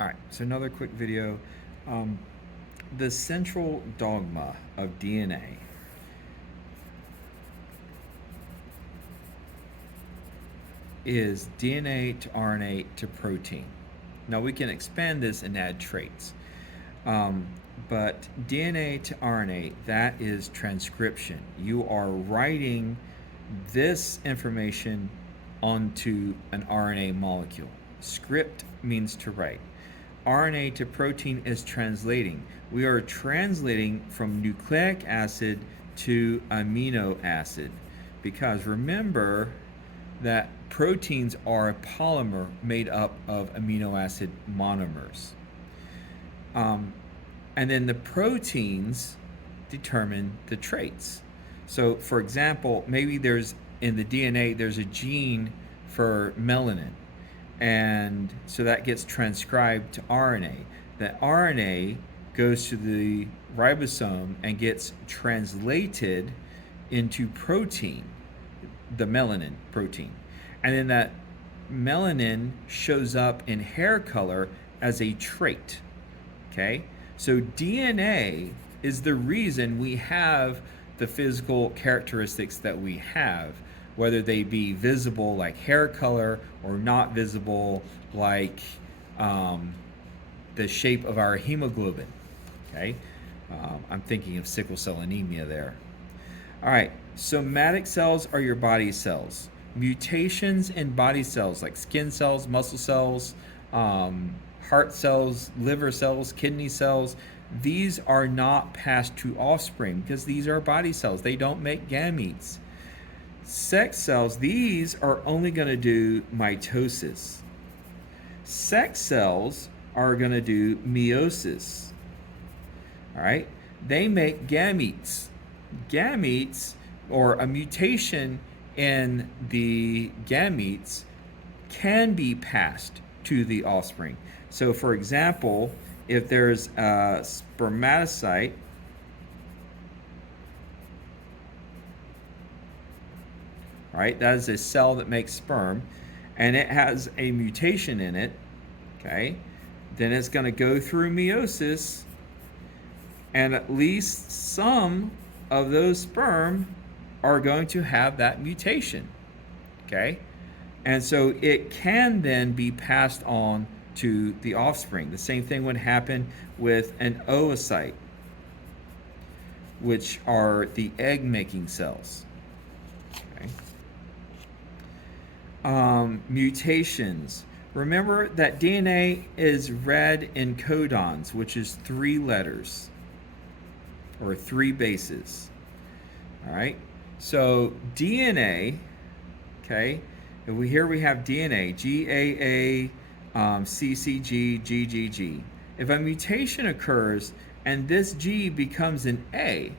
All right, so another quick video. Um, the central dogma of DNA is DNA to RNA to protein. Now we can expand this and add traits. Um, but DNA to RNA, that is transcription. You are writing this information onto an RNA molecule. Script means to write. RNA to protein is translating. We are translating from nucleic acid to amino acid because remember that proteins are a polymer made up of amino acid monomers. Um, and then the proteins determine the traits. So, for example, maybe there's in the DNA there's a gene for melanin, and so that gets transcribed to RNA. That RNA goes to the ribosome and gets translated into protein, the melanin protein. And then that melanin shows up in hair color as a trait. Okay? So DNA is the reason we have the physical characteristics that we have, whether they be visible like hair color or not visible like the shape of our hemoglobin. Okay? I'm thinking of sickle cell anemia there. All right, somatic cells are your body cells. Mutations in body cells like skin cells, muscle cells, heart cells, liver cells, kidney cells, these are not passed to offspring because these are body cells. They don't make gametes. Sex cells, these are only going to do mitosis. Sex cells are going to do meiosis. All right? They make gametes. Gametes, or a mutation in the gametes, can be passed to the offspring. So, for example, if there's a spermatocyte, right, that is a cell that makes sperm, and it has a mutation in it, okay, then it's going to go through meiosis, and at least some of those sperm are going to have that mutation, okay? And so it can then be passed on to the offspring. The same thing would happen with an oocyte, which are the egg-making cells. Okay. Mutations. Remember that DNA is read in codons, which is 3 letters or 3 bases. All right. So DNA, okay. Here we have DNA, GAA, CCG, GGG. If a mutation occurs and this G becomes an A,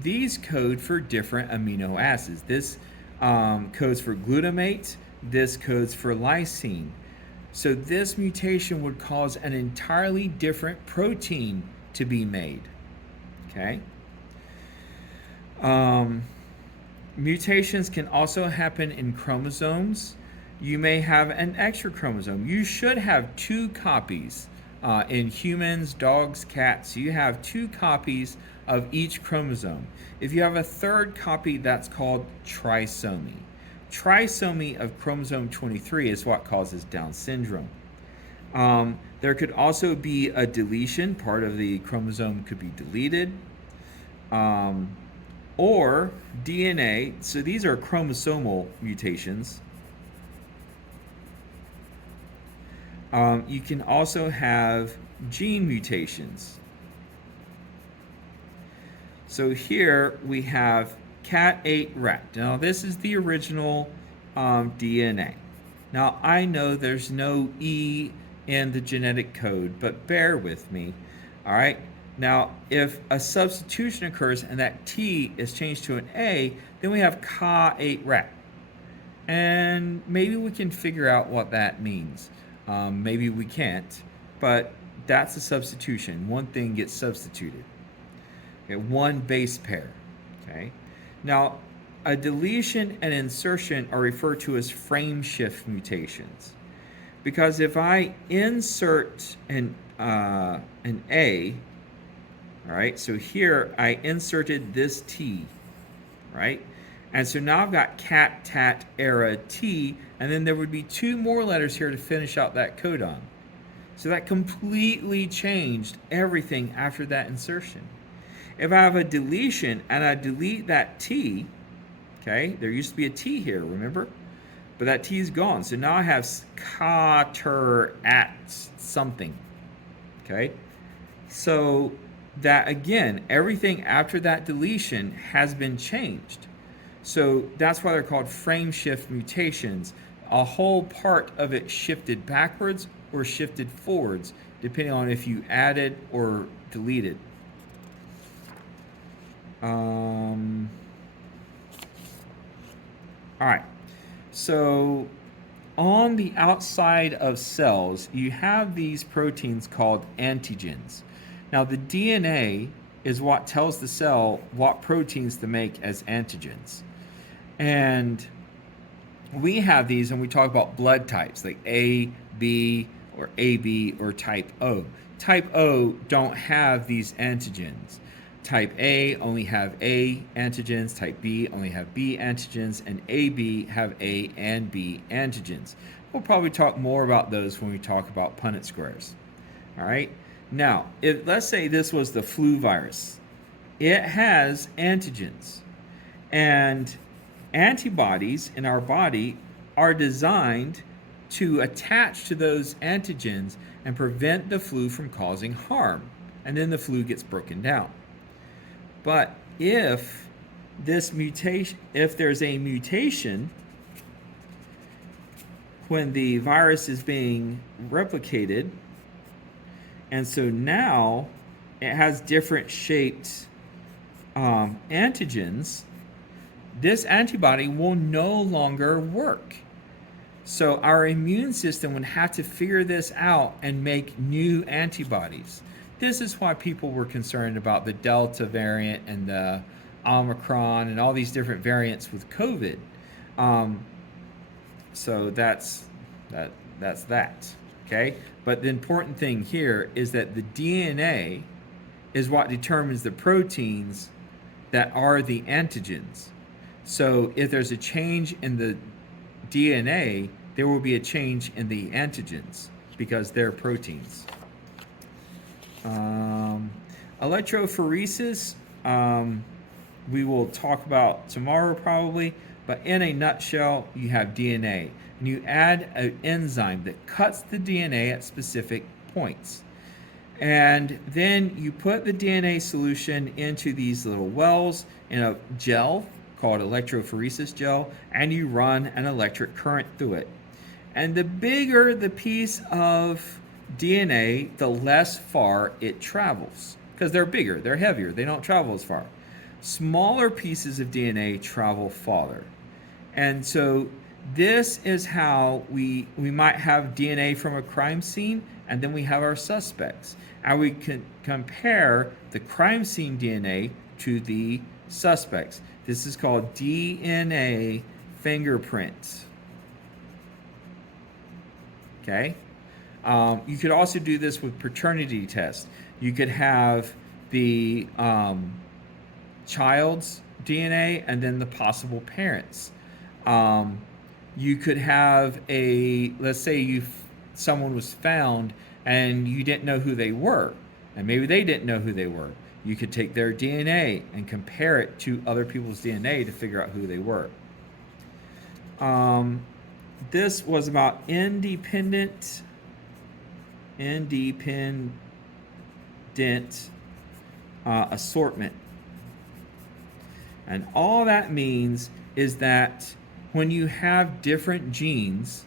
these code for different amino acids. This codes for glutamate, this codes for lysine. So this mutation would cause an entirely different protein to be made. Okay? Mutations can also happen in chromosomes. You may have an extra chromosome. You should have 2 copies. In humans, dogs, cats, you have 2 copies of each chromosome. If you have a 3rd copy, that's called trisomy. Trisomy of chromosome 23 is what causes Down syndrome. There could also be a deletion. Part of the chromosome could be deleted. Or DNA, so these are chromosomal mutations. You can also have gene mutations. So here we have cat ate rat. Now this is the original DNA. Now I know there's no E in the genetic code, but bear with me. All right. Now, if a substitution occurs and that T is changed to an A, then we have ca ate rat. And maybe we can figure out what that means. Maybe we can't, but that's a substitution. One thing gets substituted. Okay, 1 base pair. Okay. Now, a deletion and insertion are referred to as frame shift mutations. Because if I insert an A, all right, so here I inserted this T, right? And so now I've got cat, tat, era, T, and then there would be 2 more letters here to finish out that codon. So that completely changed everything after that insertion. If I have a deletion and I delete that T, okay, there used to be a T here, remember? But that T is gone. So now I have cater at something, okay? So that, again, everything after that deletion has been changed. So that's why they're called frame shift mutations. A whole part of it shifted backwards or shifted forwards, depending on if you added or deleted. All right. So on the outside of cells, you have these proteins called antigens. Now, the DNA is what tells the cell what proteins to make as antigens. And we have these when we talk about blood types, like A, B, or AB, or type O. Type O don't have these antigens. Type A only have A antigens, type B only have B antigens, and AB have A and B antigens. We'll probably talk more about those when we talk about Punnett squares. All right. Now, let's say this was the flu virus. It has antigens, and antibodies in our body are designed to attach to those antigens and prevent the flu from causing harm, and then the flu gets broken down. But if there's a mutation when the virus is being replicated, and so now it has different shaped antigens, this antibody will no longer work. So our immune system would have to figure this out and make new antibodies. This is why people were concerned about the Delta variant and the Omicron and all these different variants with COVID. So that's that. Okay? But the important thing here is that the DNA is what determines the proteins that are the antigens. So if there's a change in the DNA, there will be a change in the antigens because they're proteins. Electrophoresis, we will talk about tomorrow probably, but in a nutshell, you have DNA. And you add an enzyme that cuts the DNA at specific points. And then you put the DNA solution into these little wells in a gel called electrophoresis gel, and you run an electric current through it. And the bigger the piece of DNA, the less far it travels, because they're bigger, they're heavier, they don't travel as far. Smaller pieces of DNA travel farther. And so this is how we might have DNA from a crime scene, and then we have our suspects. And we can compare the crime scene DNA to the suspects. This is called DNA fingerprints. Okay? You could also do this with paternity tests. You could have the child's DNA and then the possible parents. You could have let's say someone was found and you didn't know who they were, and maybe they didn't know who they were. You could take their DNA and compare it to other people's DNA to figure out who they were. This was about independent assortment. And all that means is that when you have different genes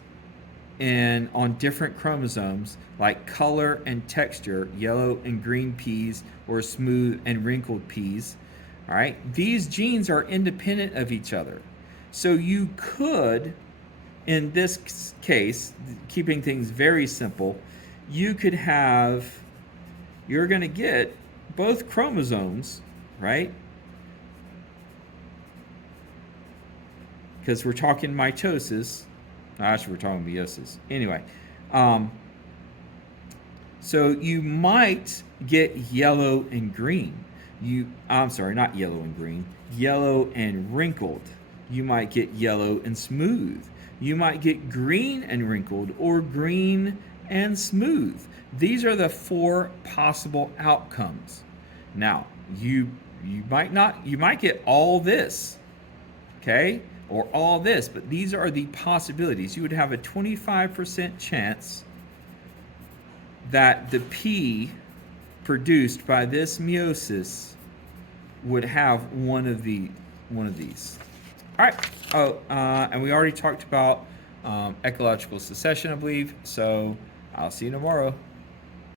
and on different chromosomes, like color and texture, yellow and green peas or smooth and wrinkled peas, all right, these genes are independent of each other. So you could, in this case, keeping things very simple, you're going to get both chromosomes, right? Because we're talking mitosis. Actually, we're talking meiosis. Anyway, So you might get yellow and green. I'm sorry, not yellow and green, yellow and wrinkled. You might get yellow and smooth. You might get green and wrinkled or green and smooth. These are the 4 possible outcomes. Now, you might get all this, okay? Or all this, but these are the possibilities. You would have a 25% chance that the P produced by this meiosis would have one of these. All right. Oh, and we already talked about ecological succession, I believe. So I'll see you tomorrow.